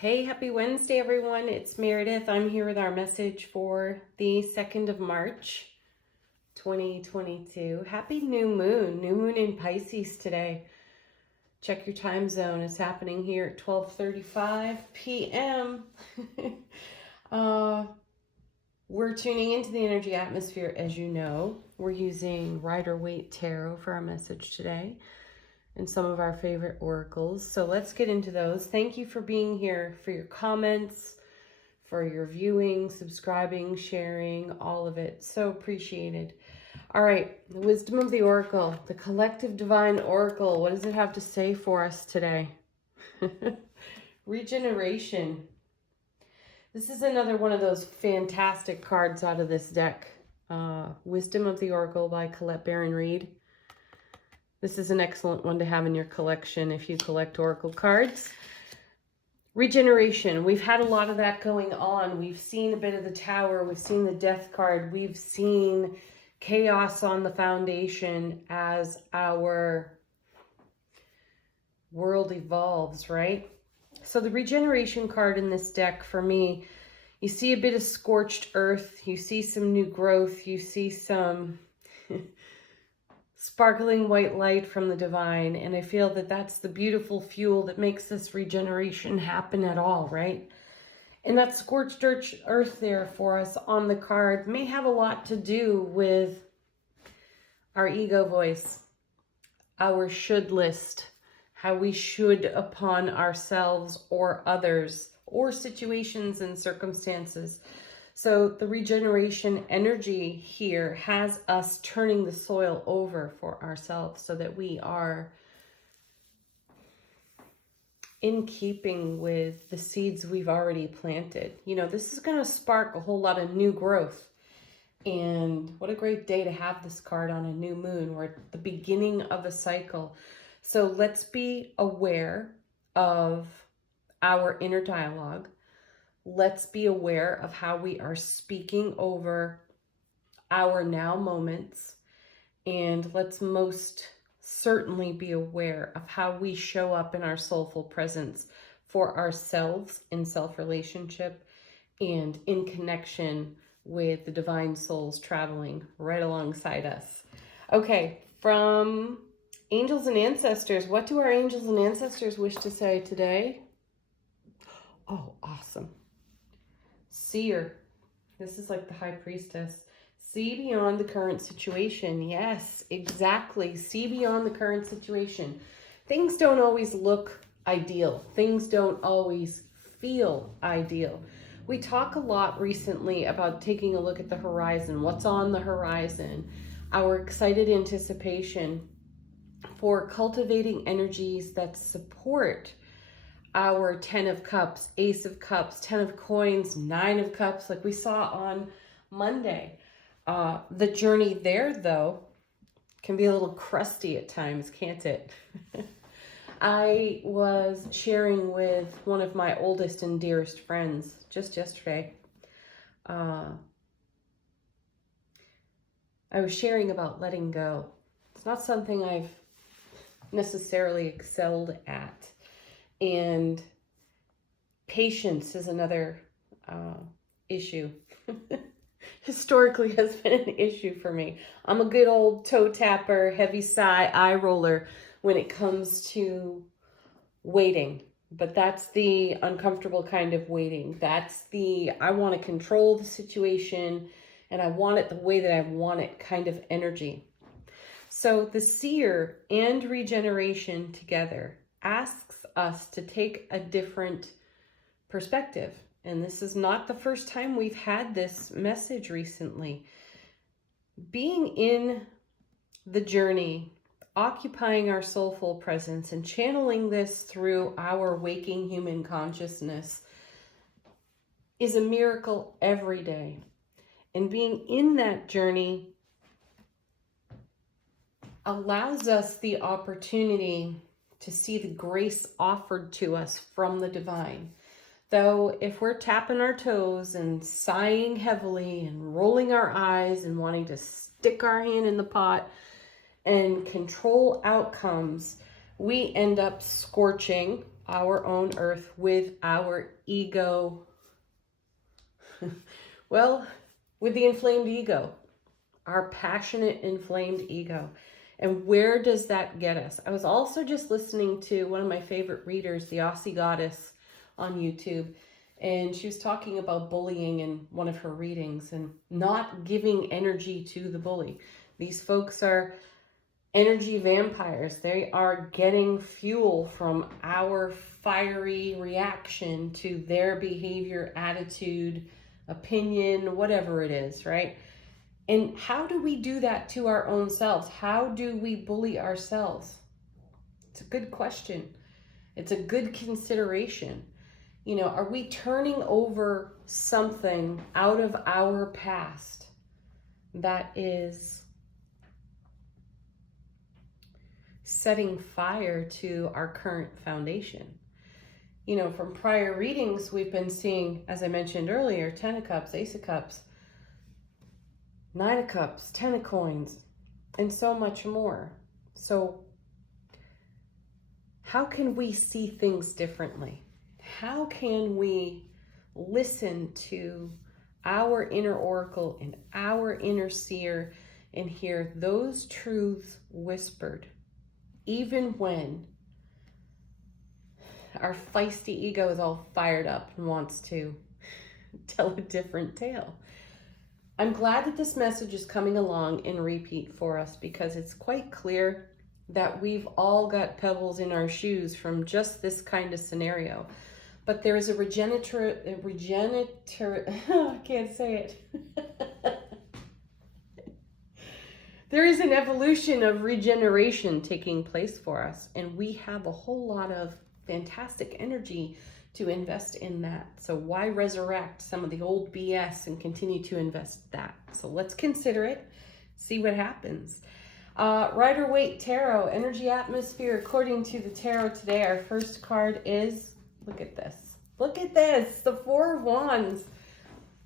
Hey, happy Wednesday, everyone. It's Meredith. I'm here with our message for the 2nd of March, 2022. Happy new moon in Pisces today. Check your time zone. It's happening here at 12:35 p.m. We're tuning into the energy atmosphere, as you know. We're using Rider-Waite Tarot for our message today and some of our favorite oracles. So let's get into those. Thank you for being here, for your comments, for your viewing, subscribing, sharing, all of it. So appreciated. All right, the wisdom of the oracle, the collective divine oracle. What does it have to say for us today? Regeneration. This is another one of those fantastic cards out of this deck. Wisdom of the Oracle by Colette Baron Reid. This is an excellent one to have in your collection if you collect oracle cards. Regeneration. We've had a lot of that going on. We've seen a bit of the Tower. We've seen the Death card. We've seen chaos on the foundation as our world evolves, right? So the Regeneration card in this deck, for me, you see a bit of scorched earth. You see some new growth. You see some sparkling white light from the divine. And I feel that that's the beautiful fuel that makes this regeneration happen at all, right? And that scorched earth there for us on the card may have a lot to do with our ego voice, our should list, how we should upon ourselves or others or situations and circumstances. So the regeneration energy here has us turning the soil over for ourselves so that we are in keeping with the seeds we've already planted. You know, this is going to spark a whole lot of new growth. And what a great day to have this card on a new moon. We're at the beginning of a cycle. So let's be aware of our inner dialogue. Let's be aware of how we are speaking over our now moments. And let's most certainly be aware of how we show up in our soulful presence for ourselves in self-relationship and in connection with the divine souls traveling right alongside us. Okay, from angels and ancestors, what do our angels and ancestors wish to say today? Oh, awesome. Seer. This is like the high priestess. See beyond the current situation. Yes, exactly. See beyond the current situation. Things don't always look ideal. Things don't always feel ideal. We talk a lot recently about taking a look at the horizon. What's on the horizon? Our excited anticipation for cultivating energies that support our 10 of cups, ace of cups, 10 of coins, 9 of cups, like we saw on Monday. The journey there, though, can be a little crusty at times, can't it? I was sharing with one of my oldest and dearest friends just yesterday. I was sharing about letting go. It's not something I've necessarily excelled at. And patience is another issue. Historically has been an issue for me. I'm a good old toe tapper, heavy sigh, eye roller when it comes to waiting. But that's the uncomfortable kind of waiting. That's the I want to control the situation and I want it the way that I want it kind of energy. So the seer and regeneration together asks us to take a different perspective. And this is not the first time we've had this message recently. Being in the journey, occupying our soulful presence and channeling this through our waking human consciousness is a miracle every day. And being in that journey allows us the opportunity to see the grace offered to us from the divine. Though if we're tapping our toes and sighing heavily and rolling our eyes and wanting to stick our hand in the pot and control outcomes, we end up scorching our own earth with our ego. Well, with the inflamed ego, our passionate, inflamed ego. And where does that get us? I was also just listening to one of my favorite readers, the Aussie Goddess, on YouTube. And she was talking about bullying in one of her readings and not giving energy to the bully. These folks are energy vampires. They are getting fuel from our fiery reaction to their behavior, attitude, opinion, whatever it is, right? And how do we do that to our own selves? How do we bully ourselves? It's a good question. It's a good consideration. You know, are we turning over something out of our past that is setting fire to our current foundation? You know, from prior readings, we've been seeing, as I mentioned earlier, 10 of Cups, Ace of Cups, 9 of Cups, 10 of Coins, and so much more. So how can we see things differently? How can we listen to our inner oracle and our inner seer and hear those truths whispered, even when our feisty ego is all fired up and wants to tell a different tale? I'm glad that this message is coming along in repeat for us, because it's quite clear that we've all got pebbles in our shoes from just this kind of scenario. But there is a I can't say it. There is an evolution of regeneration taking place for us, and we have a whole lot of fantastic energy to invest in that. So why resurrect some of the old BS and continue to invest that? So let's consider it, see what happens. Rider-Waite Tarot, Energy Atmosphere. According to the tarot today, our first card is, look at this. Look at this, the Four of Wands.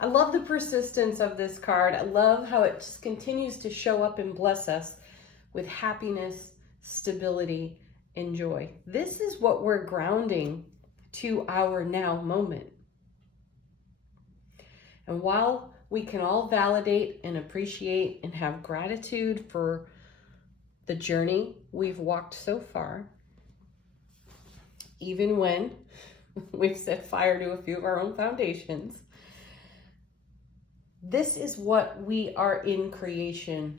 I love the persistence of this card. I love how it just continues to show up and bless us with happiness, stability, and joy. This is what we're grounding to our now moment. And while we can all validate and appreciate and have gratitude for the journey we've walked so far, even when we've set fire to a few of our own foundations, this is what we are in creation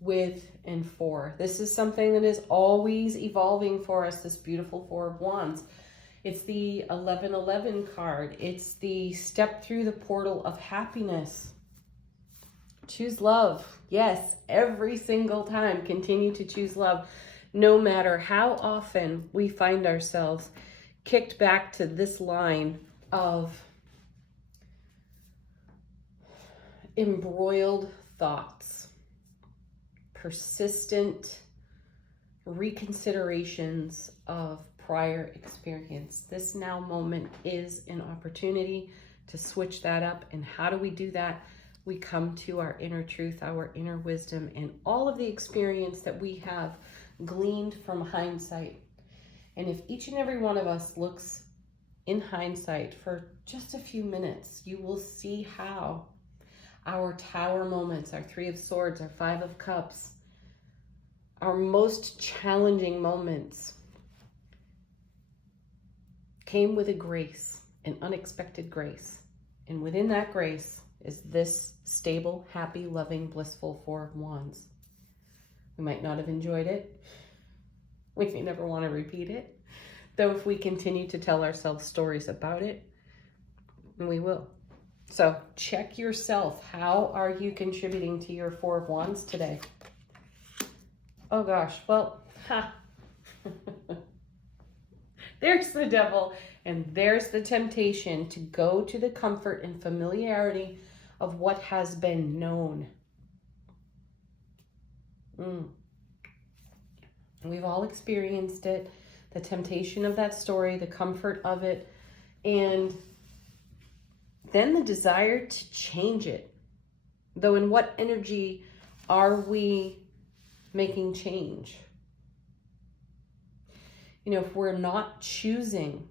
with and for. This is something that is always evolving for us, this beautiful Four of Wands. It's the 1111 card. It's the step through the portal of happiness. Choose love. Yes, every single time, continue to choose love, no matter how often we find ourselves kicked back to this line of embroiled thoughts, persistent reconsiderations of prior experience. This now moment is an opportunity to switch that up. And how do we do that? We come to our inner truth, our inner wisdom, and all of the experience that we have gleaned from hindsight. And if each and every one of us looks in hindsight for just a few minutes, you will see how our Tower moments, our Three of Swords, our Five of Cups, our most challenging moments came with a grace, an unexpected grace. And within that grace is this stable, happy, loving, blissful Four of Wands. We might not have enjoyed it. We may never want to repeat it. Though if we continue to tell ourselves stories about it, we will. So check yourself. How are you contributing to your Four of Wands today? Oh gosh, well, there's the devil, and there's the temptation to go to the comfort and familiarity of what has been known. We've all experienced it, the temptation of that story, the comfort of it, and then the desire to change it. Though in what energy are we making change? You know, if we're not choosing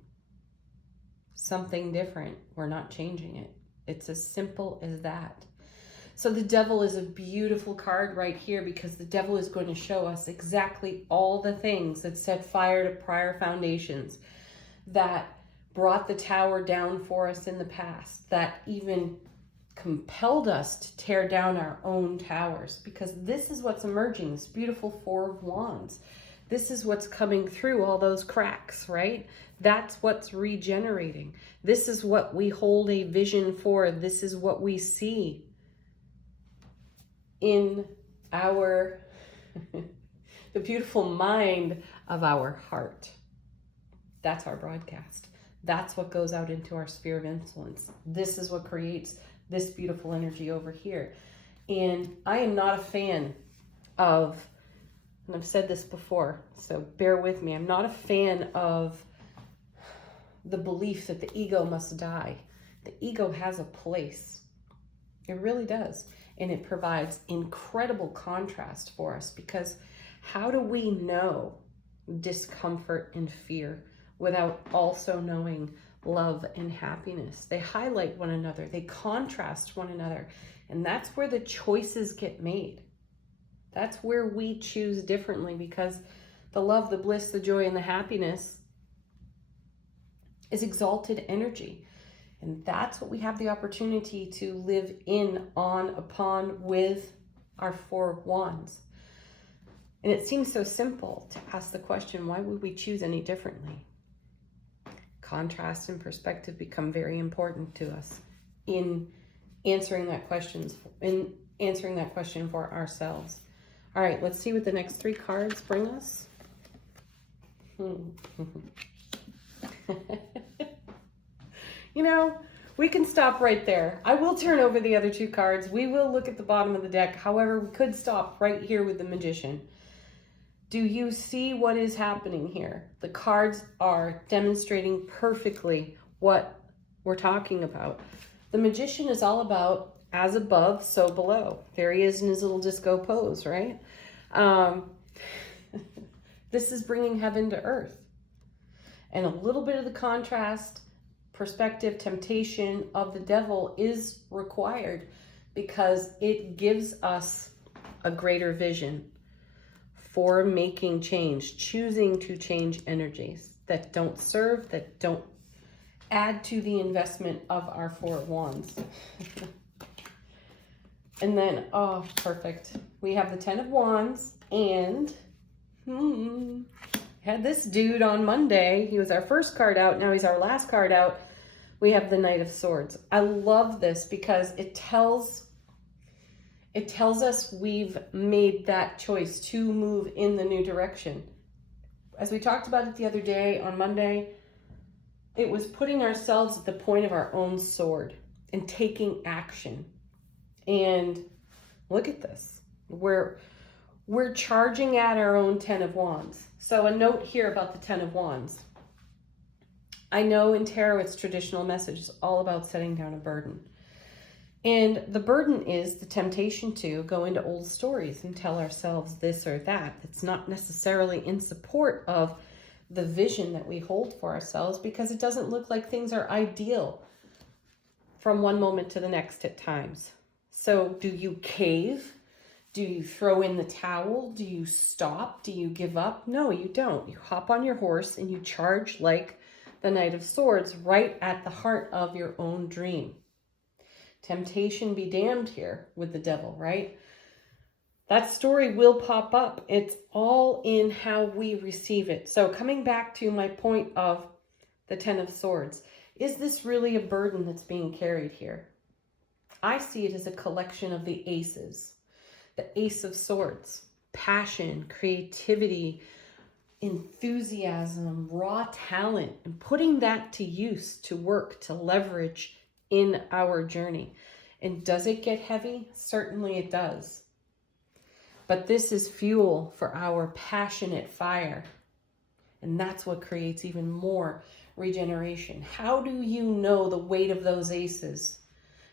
something different, we're not changing it. It's as simple as that. So the devil is a beautiful card right here, because the devil is going to show us exactly all the things that set fire to prior foundations, that brought the tower down for us in the past, that even compelled us to tear down our own towers, because this is what's emerging, this beautiful Four of Wands. This is what's coming through all those cracks, right? That's what's regenerating. This is what we hold a vision for. This is what we see in our, the beautiful mind of our heart. That's our broadcast. That's what goes out into our sphere of influence. This is what creates this beautiful energy over here. And I am not a fan of, and I've said this before, so bear with me, I'm not a fan of the belief that the ego must die. The ego has a place. It really does. And it provides incredible contrast for us, because how do we know discomfort and fear without also knowing love and happiness? They highlight one another, they contrast one another, and that's where the choices get made. That's where we choose differently, because the love, the bliss, the joy, and the happiness is exalted energy. And that's what we have the opportunity to live in, on, upon, with our Four of Wands. And it seems so simple to ask the question, why would we choose any differently? Contrast and perspective become very important to us in answering that question for ourselves. All right, let's see what the next three cards bring us. You know, we can stop right there. I will turn over the other two cards. We will look at the bottom of the deck. However, we could stop right here with the Magician. Do you see what is happening here? The cards are demonstrating perfectly what we're talking about. The Magician is all about as above, so below. There he is in his little disco pose, right? This is bringing heaven to earth. And a little bit of the contrast, perspective, temptation of the devil is required, because it gives us a greater vision for making change, choosing to change energies that don't serve, that don't add to the investment of our Four of Wands. And then, oh, perfect. We have the Ten of Wands, and had this dude on Monday. He was our first card out. Now he's our last card out. We have the Knight of Swords. I love this because it tells us we've made that choice to move in the new direction. As we talked about it the other day on Monday, it was putting ourselves at the point of our own sword and taking action. And look at this. We're charging at our own Ten of Wands. So a note here about the Ten of Wands. I know in tarot it's traditional message. It's all about setting down a burden. And the burden is the temptation to go into old stories and tell ourselves this or that. It's not necessarily in support of the vision that we hold for ourselves, because it doesn't look like things are ideal from one moment to the next at times. So do you cave? Do you throw in the towel? Do you stop? Do you give up? No, you don't. You hop on your horse and you charge like the Knight of Swords right at the heart of your own dream. Temptation be damned here with the devil, right? That story will pop up. It's all in how we receive it. So coming back to my point of the Ten of Swords, is this really a burden that's being carried here? I see it as a collection of the aces. The Ace of Swords, passion, creativity, enthusiasm, raw talent, and putting that to use, to work, to leverage in our journey. And does it get heavy? Certainly it does. But this is fuel for our passionate fire. And that's what creates even more regeneration. How do you know the weight of those aces?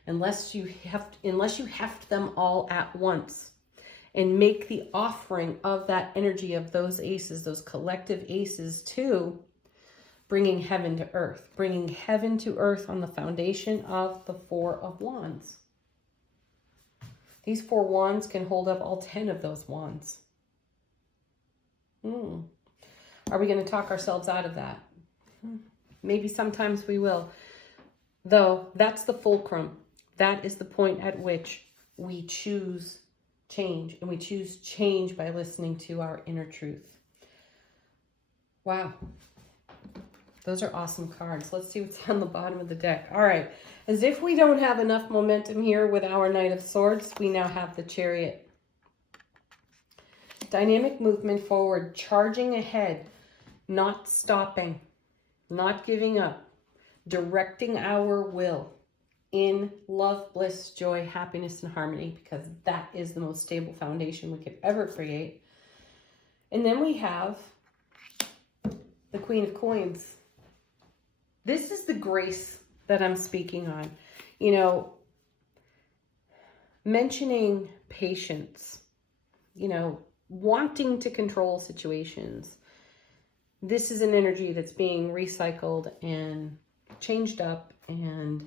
Unless you heft them all at once. and make the offering of that energy of those aces, those collective aces, to bringing heaven to earth, bringing heaven to earth on the foundation of the Four of Wands. These 4 wands can hold up all 10 of those wands. Are we going to talk ourselves out of that? Maybe sometimes we will. Though that's the fulcrum. That is the point at which we choose change. And we choose change by listening to our inner truth. Wow. Those are awesome cards. Let's see what's on the bottom of the deck. All right. As if we don't have enough momentum here with our Knight of Swords, we now have the Chariot. Dynamic movement forward, charging ahead, not stopping, not giving up, directing our will in love, bliss, joy, happiness, and harmony, because that is the most stable foundation we could ever create. And then we have the Queen of Coins. This is the grace that I'm speaking on. You know, mentioning patience, you know, wanting to control situations. This is an energy that's being recycled and changed up, and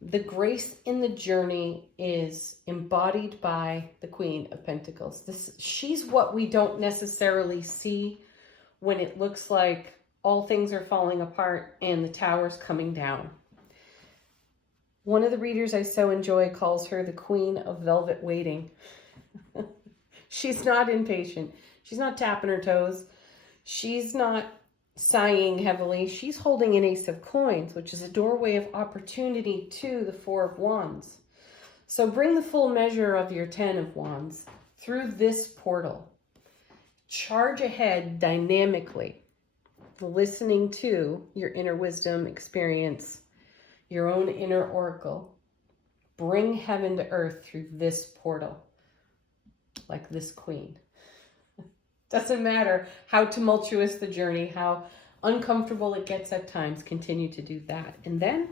the grace in the journey is embodied by the Queen of Pentacles. She's what we don't necessarily see when it looks like all things are falling apart and the tower's coming down. One of the readers I so enjoy calls her the Queen of Velvet Waiting. She's not impatient. She's not tapping her toes. She's not sighing heavily. She's holding an Ace of Coins, which is a doorway of opportunity to the Four of Wands. So bring the full measure of your 10 of Wands through this portal. Charge ahead dynamically, listening to your inner wisdom, experience, your own inner oracle. Bring heaven to earth through this portal, like this queen. Doesn't matter how tumultuous the journey, how uncomfortable it gets at times, continue to do that. And then,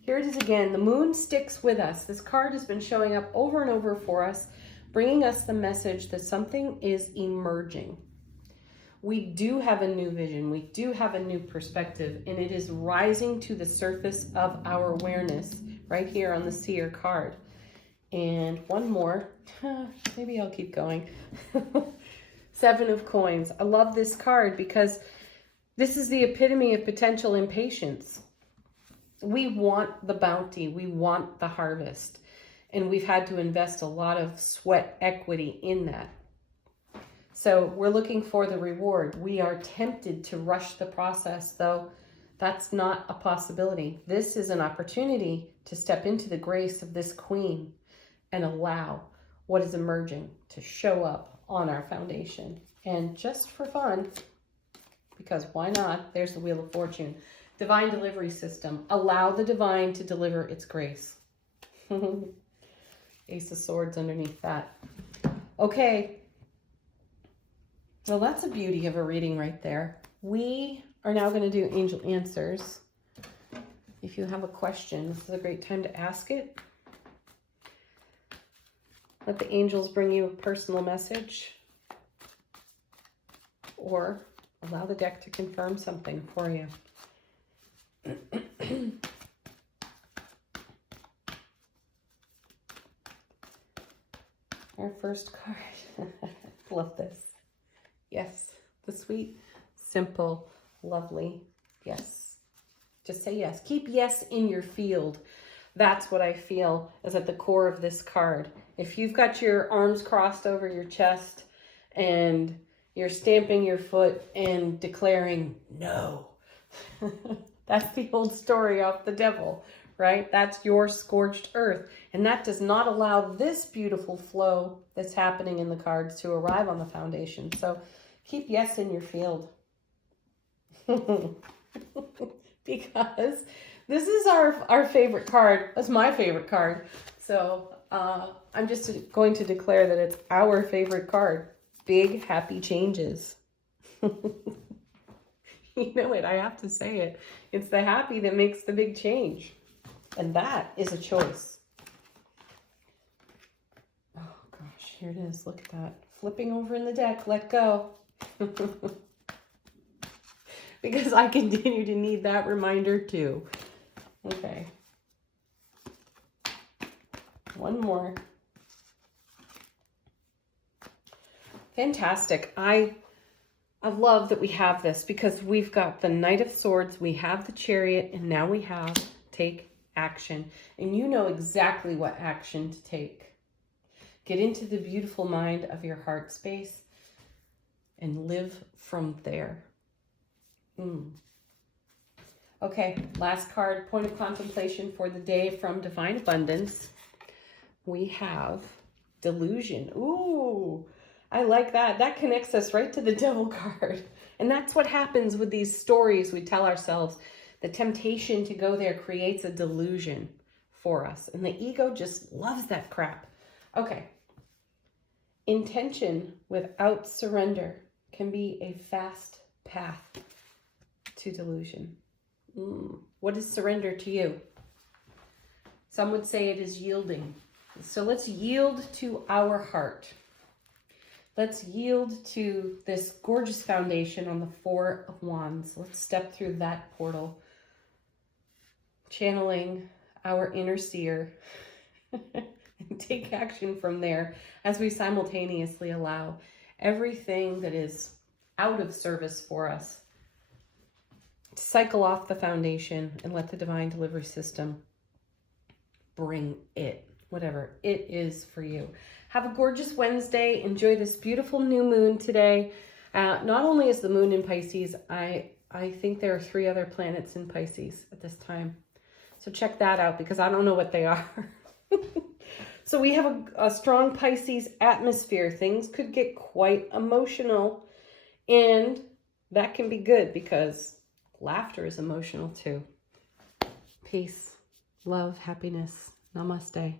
here it is again, the moon sticks with us. This card has been showing up over and over for us, bringing us the message that something is emerging. We do have a new vision, we do have a new perspective, and it is rising to the surface of our awareness right here on the Seer card. And one more, maybe I'll keep going. 7 of Coins. I love this card because this is the epitome of potential impatience. We want the bounty, we want the harvest, and we've had to invest a lot of sweat equity in that. So we're looking for the reward. We are tempted to rush the process, though that's not a possibility. This is an opportunity to step into the grace of this queen and allow what is emerging to show up on our foundation. And just for fun, because why not? There's the Wheel of Fortune. Divine delivery system. Allow the divine to deliver its grace. Ace of Swords underneath that. Okay. Well, that's a beauty of a reading right there. We are now going to do angel answers. If you have a question, this is a great time to ask it. Let the angels bring you a personal message, or allow the deck to confirm something for you. Our first card. Love this. Yes. The sweet, simple, lovely yes. Just say yes. Keep yes in your field. That's what I feel is at the core of this card. If you've got your arms crossed over your chest and you're stamping your foot and declaring no, that's the old story of the devil, right? That's your scorched earth. And that does not allow this beautiful flow that's happening in the cards to arrive on the foundation. So keep yes in your field. Because this is our favorite card. That's my favorite card. So I'm just going to declare that it's our favorite card. Big, happy changes. You know it. I have to say it. It's the happy that makes the big change. And that is a choice. Oh, gosh. Here it is. Look at that. Flipping over in the deck. Let go. Because I continue to need that reminder too. Okay. One more. Fantastic. I love that we have this because we've got the Knight of Swords, we have the Chariot, and now we have take action. And you know exactly what action to take. Get into the beautiful mind of your heart space and live from there. Okay, last card, point of contemplation for the day from Divine Abundance. We have delusion. Ooh, I like that. That connects us right to the Devil card. And that's what happens with these stories we tell ourselves. The temptation to go there creates a delusion for us. And the ego just loves that crap. Okay. Intention without surrender can be a fast path to delusion. What is surrender to you? Some would say it is yielding. So let's yield to our heart. Let's yield to this gorgeous foundation on the Four of Wands. Let's step through that portal, channeling our inner seer, and take action from there as we simultaneously allow everything that is out of service for us to cycle off the foundation and let the divine delivery system bring it, whatever it is for you. Have a gorgeous Wednesday. Enjoy this beautiful new moon today. Not only is the moon in Pisces, I think there are 3 other planets in Pisces at this time. So check that out because I don't know what they are. So we have a strong Pisces atmosphere. Things could get quite emotional, and that can be good because laughter is emotional too. Peace, love, happiness. Namaste.